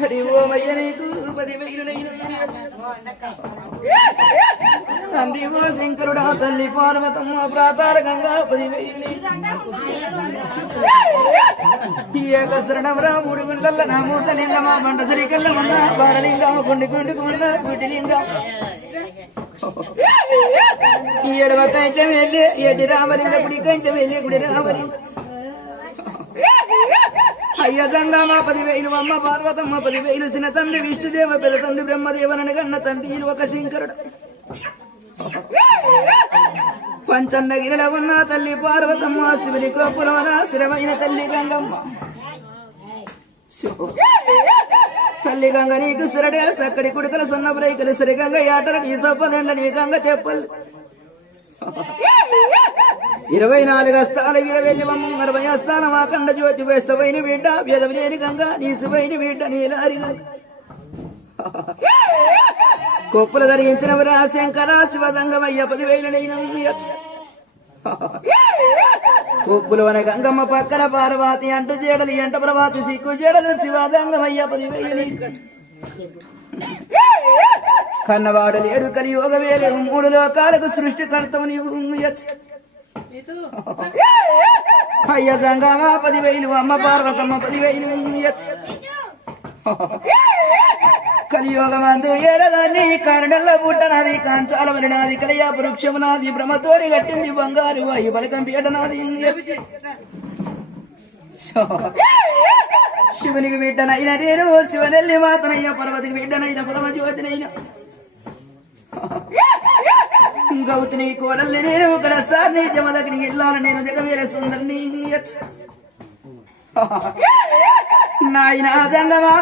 హరిఓమయ్య నీకు 10,000 తండ్రి ఓ శంకరుడా తల్లి పార్వతమ్మ ప్రాతాల గంగా 10,000 ఏకశరణం రాముడి గుండల్ల నా మూతలింగమ బండ సరికల్లమన్న బాలలింగమ గుండి గుండుకున్న వీటిలింగం ఈ ఎడవ కంచెం వెళ్ళి ఎడి రామలింగ గుడి కంచెం వెళ్ళి గుడి రామలింగ అయ్య గంగమ్మ 10,000 అమ్మ పార్వతమ్మ 10,000 చిన్న తండ్రి విష్ణుదేవ పెద్ద తండ్రి బ్రహ్మదేవనని కన్న తండ్రి ఒక శంకరుడు పంచన్నగిరిలో ఉన్న తల్లి పార్వతమ్మ శివుని కోపులవన శిరమైన తల్లి గంగమ్మ తల్లి గంగ నీకు సిరడే సక్కడి కుడుకల సొన్న బ్రైకలు సిరి గంగ ఏటల నీ సొప్పదండ నీ గంగ తెప్పలు 24 అస్తాల వీరవెల్లి వమ్మ 60 అస్తాల అఖండ జ్యోతి వేస్తవైన బిడ్డ వేదవలేని గంగ నీసిపోయిన బిడ్డ నీలారి గంగ కొప్పులు ధరించినవరా శంకర శివదంగమయ్య 10,000 కొప్పులు అనే గంగమ్మ పక్కన పార్వతి అంటూ జేడలి ఎంట ప్రభాతి సిక్కు జేడలు శివదంగమయ్య 10,000 కన్నవాడు లేడు కలియోగ వేలే 3 లోకాలకు సృష్టి కర్తవు నీవు అయ్య గంగమ్మ 10,000 అమ్మ పార్వతమ్మ 10,000 కలియోగమందు ఏలదాన్ని కారణంలో పుట్టనాది కాంచాల వరినాది కలియా వృక్షమునాది బ్రహ్మతోని కట్టింది బంగారు వాయు బలకం పీటనాది శివునికి బిడ్డనైన నేను శివనెల్లి మాతనైన పర్వతికి బిడ్డనైన పరమజ్యోతినైన గౌతిని కోడల్ని నేను ఇక్కడ సార్ని జమదగిని ఇల్లాల నేను జగమేర సుందరిని నాయన జంగమా